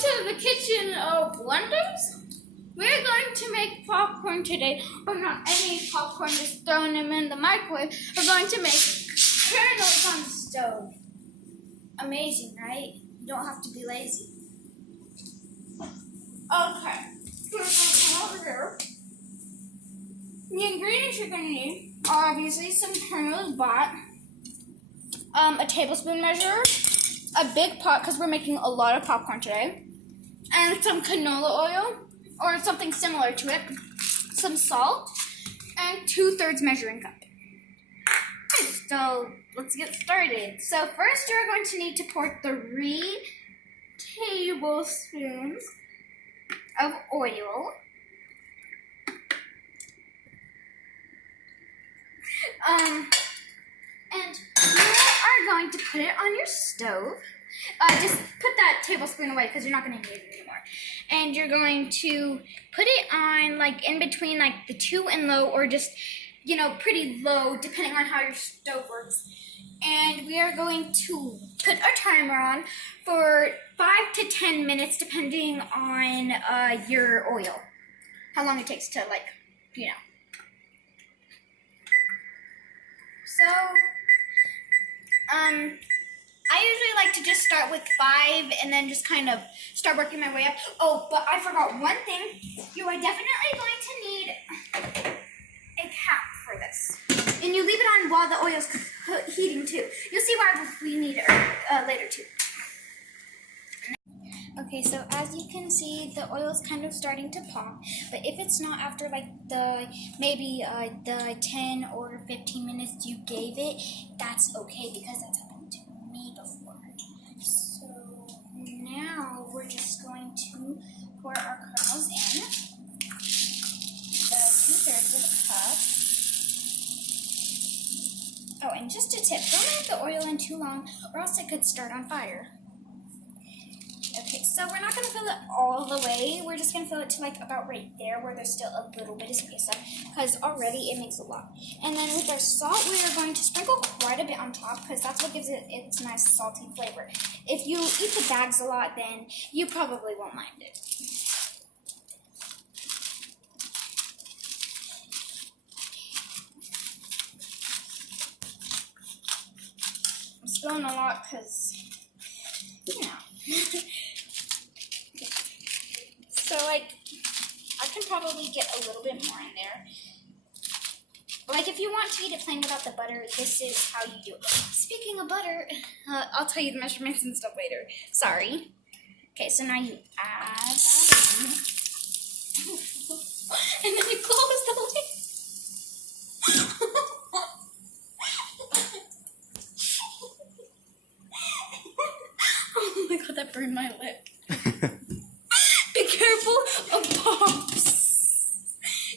to the kitchen of wonders. We're going to make popcorn today. Or not any popcorn, just throwing them in the microwave. We're going to make kernels on the stove. Amazing, right? You don't have to be lazy. Okay. So we're going to come over here. The ingredients you're going to need are obviously some kernels bought, a tablespoon measure, a big pot because we're making a lot of popcorn today, and some canola oil or something similar to it, some salt, and 2/3 measuring cup. Okay, so let's get started. So first you're going to need to pour 3 tablespoons of oil. And you are going to put it on your stove. Just put that tablespoon away because you're not going to need it anymore. And you're going to put it on like in between like the 2 and low, or just, you know, pretty low depending on how your stove works. And we are going to put our timer on for 5 to 10 minutes depending on your oil. How long it takes to, like, you know. So, I usually like to just start with 5 and then just kind of start working my way up. Oh, but I forgot one thing. You are definitely going to need a cap for this. And you leave it on while the oil's heating too. You'll see why we need it later too. Okay, so as you can see, the oil is kind of starting to pop, but if it's not after like the 10 or 15 minutes you gave it, that's okay because that's happened to me before. So now we're just going to pour our kernels in, the 2/3 of the cup. Oh, and just a tip, don't let the oil in too long or else it could start on fire. Okay, so we're not going to fill it all the way. We're just going to fill it to like about right there where there's still a little bit of space left because already it makes a lot. And then with our salt, we are going to sprinkle quite a bit on top because that's what gives it its nice salty flavor. If you eat the bags a lot, then you probably won't mind it. I'm spilling a lot because, you know. So, like, I can probably get a little bit more in there. Like, if you want to eat it plain without the butter, this is how you do it. Speaking of butter, I'll tell you the measurements and stuff later. Sorry. Okay, so now you add that in. And then you close the lid. Oh my god, that burned my lip. Be careful of pops.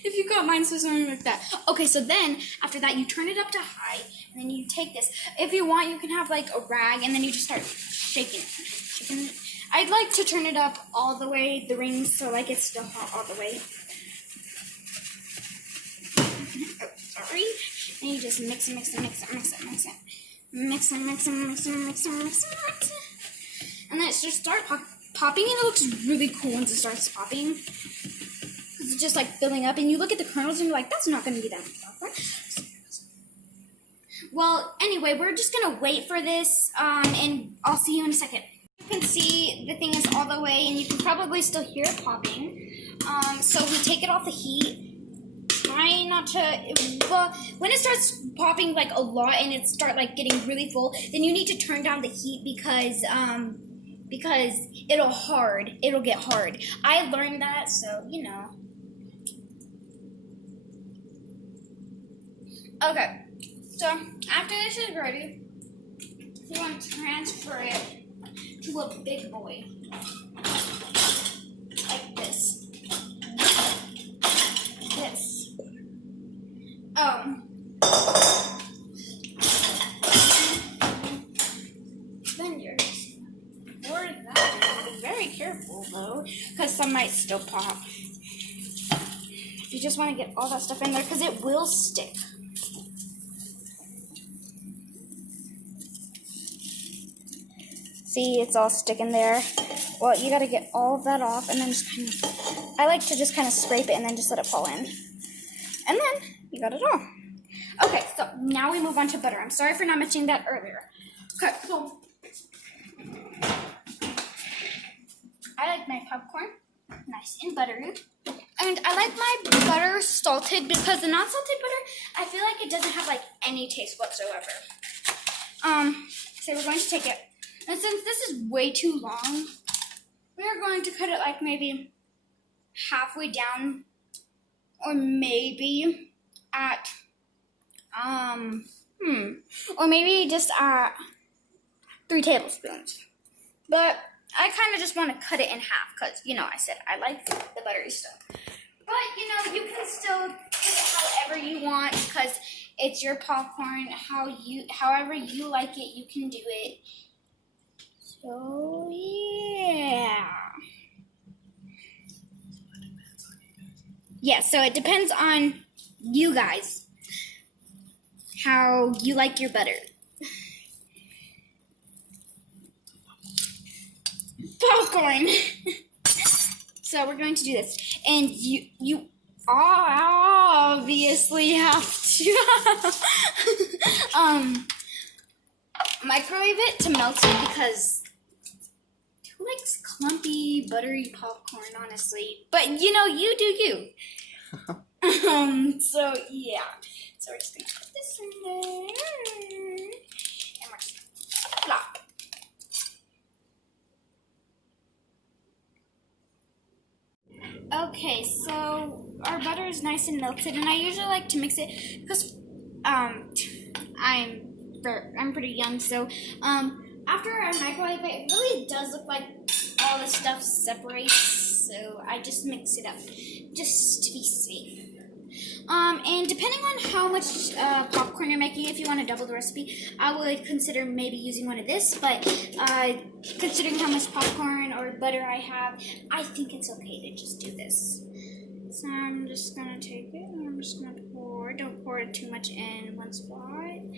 If you got mine, so something like that. Okay, so then after that, you turn it up to high, and then you take this. If you want, you can have like a rag, and then you just start shaking it. I'd like to turn it up all the way, the rings, so like it's still hot all the way. Oh, sorry. And you just mix it. Mix it. And then it just starts popping, and it looks really cool once it starts popping. It's just like filling up, and you look at the kernels and you're like, that's not going to be that much popcorn. Well, anyway, we're just going to wait for this, and I'll see you in a second. You can see the thing is all the way, and you can probably still hear it popping. So we take it off the heat. Try not to, when it starts popping like a lot and it starts like getting really full, then you need to turn down the heat because it'll get hard. I learned that, so, you know. Okay, so after this is ready, you want to transfer it to a big boy. Like this. Then you're just pour that. Be very careful though, because some might still pop. You just want to get all that stuff in there because it will stick. See, it's all sticking there. Well, you gotta get all of that off and then just kind of, I like to just kind of scrape it and then just let it fall in. And then you got it all. Okay, so now we move on to butter. I'm sorry for not mentioning that earlier. Okay, so I like my popcorn nice and buttery. And I like my butter salted because the non-salted butter, I feel like it doesn't have like any taste whatsoever. So we're going to take it. And since this is way too long, we are going to cut it like maybe halfway down, or maybe at, or maybe just at 3 tablespoons. But I kind of just want to cut it in half because, you know, I said I like the buttery stuff. But, you know, you can still cut it however you want because it's your popcorn. However you like it, you can do it. So, yeah. Yeah, so it depends on you guys, how you like your butter. Popcorn. So we're going to do this. And you obviously have to microwave it to melt it because who likes clumpy, buttery popcorn, honestly? But, you know, you do you. So, yeah. So, we're just going to put this in there. And we're just plop. Okay, so our butter is nice and melted, and I usually like to mix it because I'm pretty young, so after I microwave it, it really does look like all the stuff separates, so I just mix it up just to be safe. And depending on how much popcorn you're making, if you want to double the recipe, I would consider maybe using one of this, but considering how much popcorn or butter I have, I think it's okay to just do this. So I'm just going to take it and I'm just going to pour. Don't pour it too much in one spot. I'm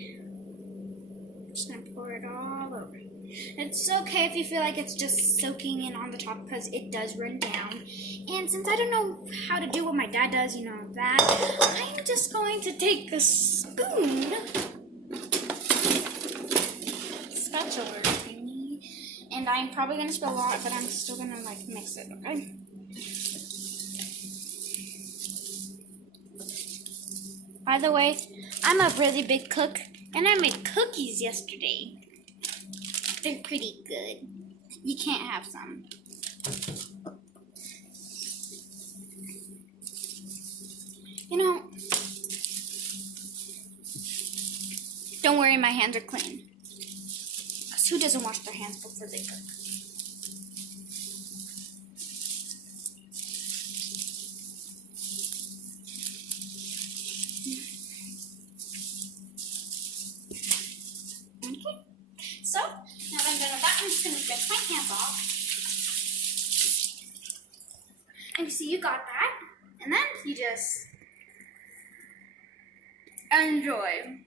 just going to pour it all over. It's okay if you feel like it's just soaking in on the top because it does run down. And since I don't know how to do what my dad does, you know that, I'm just going to take a spoon, spatula thingy, and I'm probably going to spill a lot, but I'm still going to like mix it, okay? By the way, I'm a really big cook, and I made cookies yesterday. They're pretty good. You can't have some. You know, don't worry, my hands are clean. 'Cause who doesn't wash their hands before they cook? Okay. So, now that I'm done with that, I'm just going to rinse my hands off. And you see, you got that. And then you just enjoy.